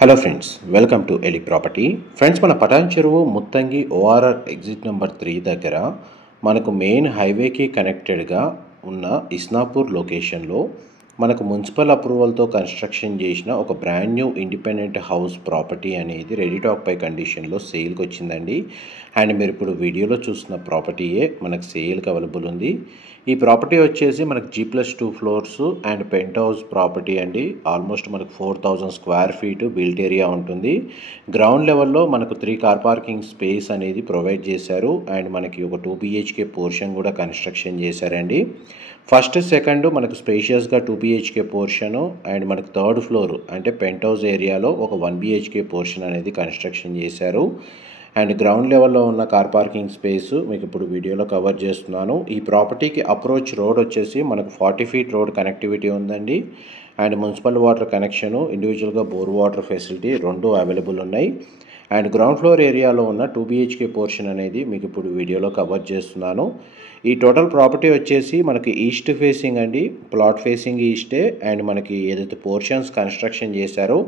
Hello friends, welcome to ఎలి property. Friends, మన పటాన్ చెరువు ముత్తంగి ఓఆర్ఆర్ ఎగ్జిట్ నెంబర్ 3 దగ్గర మనకు మెయిన్ హైవేకి కనెక్టెడ్గా ఉన్న ఇస్నాపూర్ లొకేషన్లో మనకు మున్సిపల్ అప్రూవల్తో కన్స్ట్రక్షన్ చేసిన ఒక brand new independent house property అనేది రెడీ టాక్ పై కండిషన్లో సేల్కి వచ్చిందండి. అండ్ మీరు ఇప్పుడు వీడియోలో చూస్తున్న ప్రాపర్టీయే మనకు సేల్కి అవైలబుల్ ఉంది. ఈ ప్రాపర్టీ వచ్చేసి మనకు G+2 floors and penthouse property అండి. ఆల్మోస్ట్ మనకు 4000 స్క్వేర్ ఫీట్ బిల్ట్ ఏరియా ఉంటుంది. గ్రౌండ్ లెవెల్లో మనకు 3 కార్ పార్కింగ్ స్పేస్ అనేది ప్రొవైడ్ చేశారు. అండ్ మనకి ఒక 2 BHK పోర్షన్ కూడా కన్స్ట్రక్షన్ చేశారండి. ఫస్ట్ సెకండ్ మనకు స్పేషియస్గా 2 BHK పోర్షను అండ్ మనకు థర్డ్ ఫ్లోర్ అంటే పెంట్ హౌస్ ఏరియాలో ఒక 1 BHK పోర్షన్ అనేది కన్స్ట్రక్షన్ చేశారు. అండ్ గ్రౌండ్ లెవెల్లో ఉన్న కార్ పార్కింగ్ స్పేస్ మీకు ఇప్పుడు వీడియోలో కవర్ చేస్తున్నాను. ఈ ప్రాపర్టీకి అప్రోచ్ రోడ్ వచ్చేసి మనకు 40 ఫీట్ రోడ్ కనెక్టివిటీ ఉందండి. అండ్ మున్సిపల్ వాటర్ కనెక్షను, ఇండివిజువల్గా బోర్ వాటర్ ఫెసిలిటీ రెండు అవైలబుల్ ఉన్నాయి. అండ్ గ్రౌండ్ ఫ్లోర్ ఏరియాలో ఉన్న 2 BHK పోర్షన్ అనేది మీకు ఇప్పుడు వీడియోలో కవర్ చేస్తున్నాను. ఈ టోటల్ ప్రాపర్టీ వచ్చేసి మనకి ఈస్ట్ ఫేసింగ్ అండి. ప్లాట్ ఫేసింగ్ ఈస్టే. అండ్ మనకి ఏదైతే పోర్షన్స్ కన్స్ట్రక్షన్ చేశారో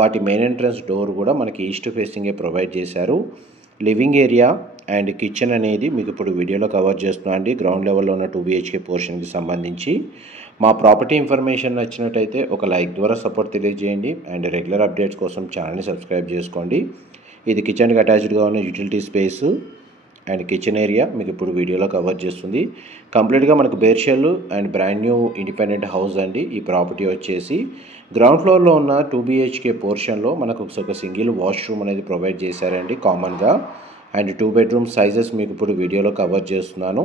వాటి మెయిన్ ఎంట్రన్స్ డోర్ కూడా మనకి ఈస్ట్ ఫేసింగే ప్రొవైడ్ చేశారు. లివింగ్ ఏరియా అండ్ కిచెన్ అనేది మీకు ఇప్పుడు వీడియోలో కవర్ చేస్తున్నాను అండి. గ్రౌండ్ లెవెల్లో ఉన్న 2 BHK పోర్షన్కి సంబంధించి మా ప్రాపర్టీ ఇన్ఫర్మేషన్ నచ్చినట్టయితే ఒక లైక్ ద్వారా సపోర్ట్ తెలియజేయండి. అండ్ రెగ్యులర్ అప్డేట్స్ కోసం ఛానల్ని సబ్స్క్రైబ్ చేసుకోండి. ఇది కిచెన్కి అటాచ్డ్గా ఉన్న utility space and kitchen area మీకు ఇప్పుడు వీడియోలో కవర్ చేస్తుంది. కంప్లీట్గా మనకు bare shell and brand new independent house అండి. ఈ ప్రాపర్టీ వచ్చేసి గ్రౌండ్ ఫ్లోర్లో ఉన్న 2 BHK పోర్షన్లో మనకు ఒక సింగిల్ వాష్రూమ్ అనేది ప్రొవైడ్ చేశారండి కామన్గా. అండ్ 2 బెడ్రూమ్ సైజెస్ మీకు ఇప్పుడు వీడియోలో కవర్ చేస్తున్నాను.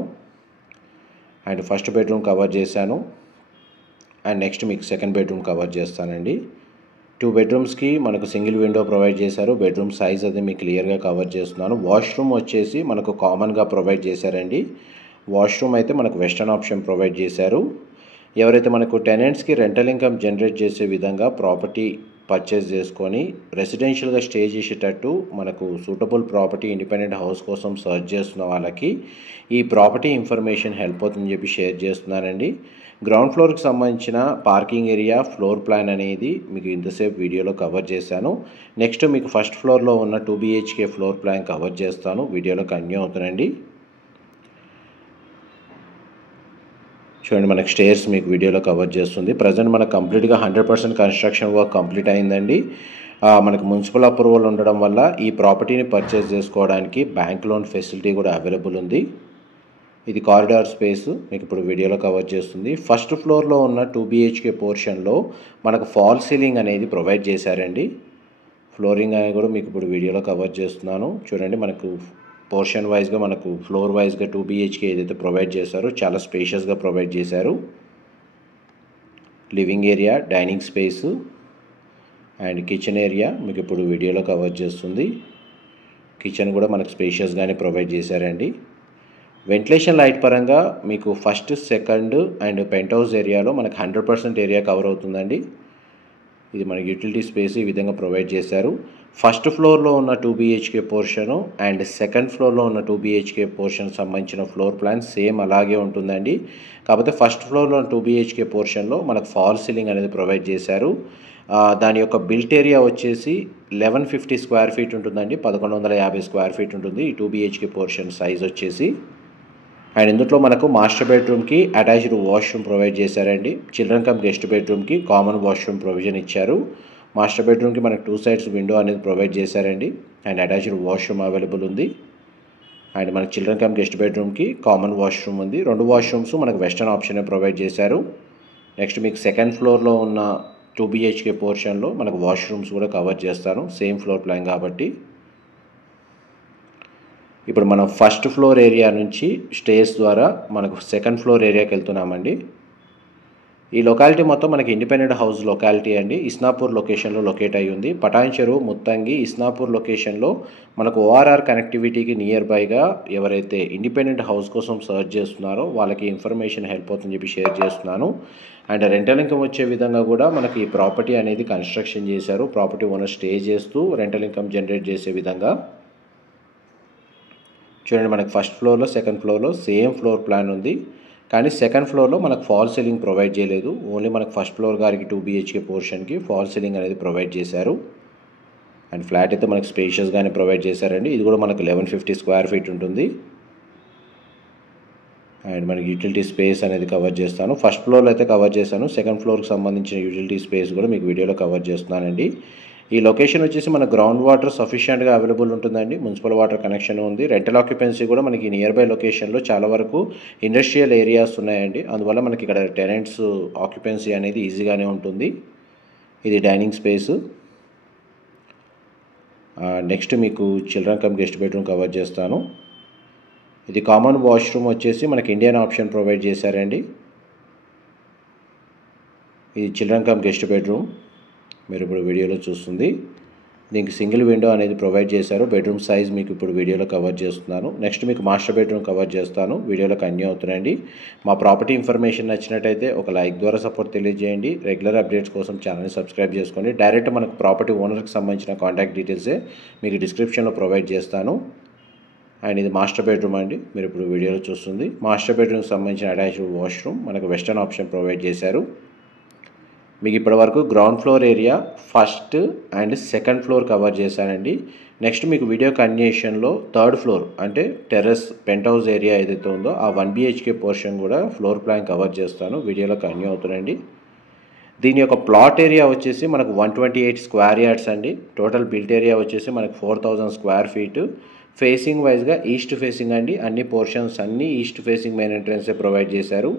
అండ్ ఫస్ట్ బెడ్రూమ్ కవర్ చేశాను. అండ్ నెక్స్ట్ మీకు సెకండ్ బెడ్రూమ్ కవర్ చేస్తానండి. 2 బెడ్రూమ్స్కి మనకు సింగిల్ విండో ప్రొవైడ్ చేశారు. బెడ్రూమ్ సైజ్ అది మీకు క్లియర్గా కవర్ చేస్తున్నాను. వాష్రూమ్ వచ్చేసి మనకు కామన్గా ప్రొవైడ్ చేశారండి. వాష్రూమ్ అయితే మనకు వెస్టర్న్ ఆప్షన్ ప్రొవైడ్ చేశారు. ఎవరైతే మనకు టెనెంట్స్కి రెంటల్ ఇన్కమ్ జనరేట్ చేసే విధంగా ప్రాపర్టీ పర్చేస్ చేసుకొని రెసిడెన్షియల్గా స్టే చేసేటట్టు మనకు సూటబుల్ ప్రాపర్టీ ఇండిపెండెంట్ హౌస్ కోసం సర్చ్ చేస్తున్న వాళ్ళకి ఈ ప్రాపర్టీ ఇన్ఫర్మేషన్ హెల్ప్ అవుతుందని చెప్పి షేర్ చేస్తున్నానండి. గ్రౌండ్ ఫ్లోర్కి సంబంధించిన పార్కింగ్ ఏరియా ఫ్లోర్ ప్లాన్ అనేది మీకు ఇంతసేపు వీడియోలో కవర్ చేశాను. నెక్స్ట్ మీకు ఫస్ట్ ఫ్లోర్లో ఉన్న 2 BHK ఫ్లోర్ ప్లాన్ కవర్ చేస్తాను. వీడియోలో కంటిన్యూ అవుతానండి. చూడండి, మనకు స్టేర్స్ మీకు వీడియోలో కవర్ చేస్తుంది. ప్రజెంట్ మనకు కంప్లీట్గా 100% కన్స్ట్రక్షన్ వర్క్ కంప్లీట్ అయిందండి. మనకు మున్సిపల్ అప్రూవల్ ఉండడం వల్ల ఈ ప్రాపర్టీని పర్చేస్ చేసుకోవడానికి బ్యాంక్ లోన్ ఫెసిలిటీ కూడా అవైలబుల్ ఉంది. ఇది కారిడార్ స్పేస్ మీకు ఇప్పుడు వీడియోలో కవర్ చేస్తుంది. ఫస్ట్ ఫ్లోర్లో ఉన్న 2 BHK పోర్షన్లో మనకు ఫాల్ సీలింగ్ అనేది ప్రొవైడ్ చేశారండి. ఫ్లోరింగ్ అనేది కూడా మీకు ఇప్పుడు వీడియోలో కవర్ చేస్తున్నాను. చూడండి, మనకు పోర్షన్ వైజ్గా మనకు ఫ్లోర్ వైజ్గా 2 BHK ఏదైతే ప్రొవైడ్ చేశారో చాలా స్పేషియస్గా ప్రొవైడ్ చేశారు. Living area, dining space and kitchen area మీకు ఇప్పుడు వీడియోలో కవర్ చేస్తుంది. కిచెన్ కూడా మనకు స్పేషియస్గానే ప్రొవైడ్ చేశారండి. వెంటిలేషన్ లైట్ పరంగా మీకు first second and penthouse ఏరియాలో మనకు 100% ఏరియా కవర్ అవుతుందండి. ఇది మనకి యూటిలిటీ స్పేస్ ఈ విధంగా ప్రొవైడ్ చేశారు. ఫస్ట్ ఫ్లోర్లో ఉన్న 2 BHK పోర్షను అండ్ సెకండ్ ఫ్లోర్లో ఉన్న 2 BHK పోర్షన్ సంబంధించిన ఫ్లోర్ ప్లాన్ సేమ్ అలాగే ఉంటుందండి. కాకపోతే ఫస్ట్ ఫ్లోర్లో 2 BHK పోర్షన్లో మనకు ఫాల్ సీలింగ్ అనేది ప్రొవైడ్ చేశారు. దాని యొక్క బిల్ట్ ఏరియా వచ్చేసి 1150 స్క్వేర్ ఫీట్ ఉంటుందండి. 1150 స్క్వేర్ ఫీట్ ఉంటుంది ఈ 2 BHK పోర్షన్ సైజ్ వచ్చేసి. అండ్ ఇందులో మనకు మాస్టర్ బెడ్రూమ్కి అటాచ్డ్ వాష్రూమ్ ప్రొవైడ్ చేశారండి. చిల్డ్రన్ కమ్ గెస్ట్ బెడ్రూమ్కి కామన్ వాష్రూమ్ ప్రొవిజన్ ఇచ్చారు. మాస్టర్ బెడ్రూమ్కి మనకు 2 సైడ్స్ విండో అనేది ప్రొవైడ్ చేశారండి. అండ్ అటాచ్డ్ వాష్రూమ్ అవైలబుల్ ఉంది. అండ్ మనకు చిల్డ్రన్ కమ్ గెస్ట్ బెడ్రూమ్కి కామన్ వాష్రూమ్ ఉంది. 2 వాష్రూమ్స్ మనకు వెస్టర్న్ ఆప్షన్ ప్రొవైడ్ చేశారు. నెక్స్ట్ మీకు సెకండ్ ఫ్లోర్లో ఉన్న 2 BHK పోర్షన్లో మనకు వాష్రూమ్స్ కూడా కవర్ చేస్తాను, సేమ్ ఫ్లోర్ ప్లాన్ కాబట్టి. ఇప్పుడు మనం ఫస్ట్ ఫ్లోర్ ఏరియా నుంచి స్టేర్స్ ద్వారా మనకు సెకండ్ ఫ్లోర్ ఏరియాకి వెళ్తున్నామండి. ఈ లొకాలిటీ మొత్తం మనకి ఇండిపెండెంట్ హౌస్ లొకాలిటీ అండి. ఇస్నాపూర్ లొకేషన్లో లొకేట్ అయ్యి ఉంది. పటాన్ చెరువు ముత్తంగి ఇస్నాపూర్ లొకేషన్లో మనకు ఓఆర్ఆర్ కనెక్టివిటీకి నియర్ బైగా ఎవరైతే ఇండిపెండెంట్ హౌస్ కోసం సర్చ్ చేస్తున్నారో వాళ్ళకి ఇన్ఫర్మేషన్ హెల్ప్ అవుతుందని చెప్పి షేర్ చేస్తున్నాను. అండ్ రెంటల్ ఇన్కమ్ వచ్చే విధంగా కూడా మనకి ఈ ప్రాపర్టీ అనేది కన్స్ట్రక్షన్ చేశారు. ప్రాపర్టీ ఓనర్ స్టే చేస్తూ రెంటల్ ఇన్కమ్ జనరేట్ చేసే విధంగా. చూడండి, మనకు ఫస్ట్ ఫ్లోర్లో సెకండ్ ఫ్లోర్లో సేమ్ ఫ్లోర్ ప్లాన్ ఉంది. కానీ సెకండ్ ఫ్లోర్లో మనకు ఫాల్ సీలింగ్ ప్రొవైడ్ చేయలేదు. ఓన్లీ మనకు ఫస్ట్ ఫ్లోర్ గారికి 2 BHK పోర్షన్కి ఫాల్ సీలింగ్ అనేది ప్రొవైడ్ చేశారు. అండ్ ఫ్లాట్ అయితే మనకు స్పేషియస్గానే ప్రొవైడ్ చేశారండి. ఇది కూడా మనకు 1150 స్క్వేర్ ఫీట్ ఉంటుంది. అండ్ మనకి యూటిలిటీ స్పేస్ అనేది కవర్ చేస్తాను. ఫస్ట్ ఫ్లోర్లో అయితే కవర్ చేశాను. సెకండ్ ఫ్లోర్కి సంబంధించిన యూటిలిటీ స్పేస్ కూడా మీకు వీడియోలో కవర్ చేస్తున్నానండి. ఈ లొకేషన్ వచ్చేసి మన గ్రౌండ్ వాటర్ సఫిషియెంట్గా అవైలబుల్ ఉంటుందండి. మున్సిపల్ వాటర్ కనెక్షన్ ఉంది. రెంటల్ ఆక్యుపెన్సీ కూడా మనకి నియర్ బై లొకేషన్లో చాలా వరకు ఇండస్ట్రియల్ ఏరియాస్ ఉన్నాయండి. అందువల్ల మనకి ఇక్కడ టెనెంట్స్ ఆక్యుపెన్సీ అనేది ఈజీగానే ఉంటుంది. ఇది డైనింగ్ స్పేసు. నెక్స్ట్ మీకు children come guest bedroom cover చేస్తాను. ఇది కామన్ వాష్రూమ్ వచ్చేసి మనకి ఇండియన్ ఆప్షన్ ప్రొవైడ్ చేశారండి. ఇది చిల్డ్రన్ కమ్ గెస్ట్ బెడ్రూమ్ మీరు ఇప్పుడు వీడియోలో చూస్తుంది. దీనికి సింగిల్ విండో అనేది ప్రొవైడ్ చేశారు. బెడ్రూమ్ సైజ్ మీకు ఇప్పుడు వీడియోలో కవర్ చేస్తున్నాను. నెక్స్ట్ మీకు మాస్టర్ బెడ్రూమ్ కవర్ చేస్తాను. వీడియోలో కంటిన్యూ అవుతున్నాయండి. మా ప్రాపర్టీ ఇన్ఫర్మేషన్ నచ్చినట్టయితే ఒక లైక్ ద్వారా సపోర్ట్ తెలియజేయండి. రెగ్యులర్ అప్డేట్స్ కోసం ఛానల్ని సబ్స్క్రైబ్ చేసుకోండి. డైరెక్ట్ మనకు ప్రాపర్టీ ఓనర్కి సంబంధించిన కాంటాక్ట్ డీటెయిల్సే మీకు డిస్క్రిప్షన్లో ప్రొవైడ్ చేస్తాను. అండ్ ఇది మాస్టర్ బెడ్రూమ్ అండి మీరు ఇప్పుడు వీడియోలో చూస్తుంది. మాస్టర్ బెడ్రూమ్కి సంబంధించిన అటాచ్డ్ వాష్రూమ్ మనకు వెస్టర్న్ ఆప్షన్ ప్రొవైడ్ చేశారు. మీకు ఇప్పటివరకు ground floor area, first and second floor cover చేశానండి. నెక్స్ట్ మీకు వీడియో కంటిన్యూషన్లో థర్డ్ ఫ్లోర్ అంటే టెర్రస్ పెంట్ హౌస్ ఏరియా ఏదైతే ఉందో ఆ 1 BHK పోర్షన్ కూడా ఫ్లోర్ ప్లాన్ కవర్ చేస్తాను. వీడియోలో కంటిన్యూ అవుతుందండి. దీని యొక్క ప్లాట్ ఏరియా వచ్చేసి మనకు 128 స్క్వేర్ యార్డ్స్ అండి. టోటల్ బిల్ట్ ఏరియా వచ్చేసి మనకు 4000 స్క్వేర్ ఫీట్. ఫేసింగ్ వైజ్గా ఈస్ట్ ఫేసింగ్ అండి. అన్ని పోర్షన్స్ అన్నీ ఈస్ట్ ఫేసింగ్ మెయిన్ ఎంట్రన్సే ప్రొవైడ్ చేశారు.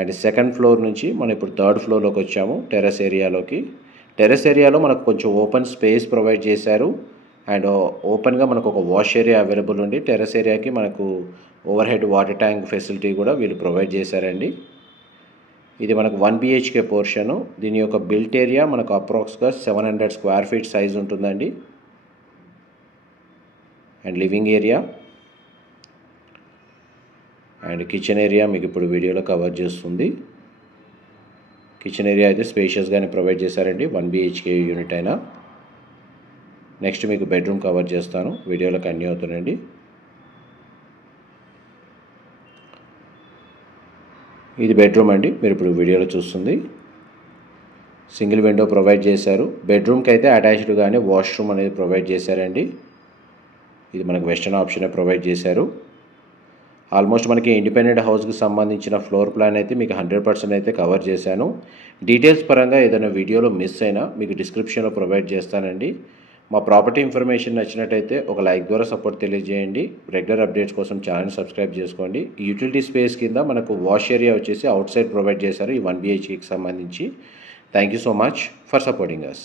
అండ్ సెకండ్ ఫ్లోర్ నుంచి మనం ఇప్పుడు థర్డ్ ఫ్లోర్లోకి వచ్చాము టెర్రస్ ఏరియాలోకి. టెర్రస్ ఏరియాలో మనకు కొంచెం ఓపెన్ స్పేస్ ప్రొవైడ్ చేశారు. అండ్ ఓపెన్గా మనకు ఒక వాష్ ఏరియా అవైలబుల్ ఉంది. టెర్రస్ ఏరియాకి మనకు over head water tank facility కూడా వీళ్ళు ప్రొవైడ్ చేశారండి. ఇది మనకు 1 BHK పోర్షను. దీని యొక్క బిల్ట్ ఏరియా మనకు అప్రాక్స్గా 700 స్క్వేర్ ఫీట్ సైజ్ ఉంటుందండి. And living area and kitchen area మీకు ఇప్పుడు వీడియోలో కవర్ చేస్తుంది. కిచెన్ ఏరియా అయితే స్పేషియస్గానే ప్రొవైడ్ చేశారండి 1 BHK యూనిట్ అయినా. నెక్స్ట్ మీకు బెడ్రూమ్ కవర్ చేస్తాను. వీడియోలో కంటిన్యూ అవుతుందండి. ఇది బెడ్రూమ్ అండి మీరు ఇప్పుడు వీడియోలో చూస్తుంది. సింగిల్ విండో ప్రొవైడ్ చేశారు. బెడ్రూమ్కి అయితే అటాచ్డ్గానే వాష్రూమ్ అనేది ప్రొవైడ్ చేశారండి. ఇది మనకు వెస్టర్న్ ఆప్షనే ప్రొవైడ్ చేశారు. ఆల్మోస్ట్ మనకి ఇండిపెండెంట్ హౌస్కి సంబంధించిన ఫ్లోర్ ప్లాన్ అయితే మీకు 100% అయితే కవర్ చేశాను. డీటెయిల్స్ పరంగా ఏదైనా వీడియోలో మిస్ అయినా మీకు డిస్క్రిప్షన్లో ప్రొవైడ్ చేస్తానండి. మా ప్రాపర్టీ ఇన్ఫర్మేషన్ నచ్చినట్టయితే ఒక లైక్ ద్వారా సపోర్ట్ తెలియజేయండి. రెగ్యులర్ అప్డేట్స్ కోసం ఛానల్ సబ్స్క్రైబ్ చేసుకోండి. యూటిలిటీ స్పేస్ కింద మనకు వాష్ ఏరియా వచ్చేసి అవుట్ సైడ్ ప్రొవైడ్ చేశారు ఈ 1 BHKకి సంబంధించి. Thank you so much for supporting us.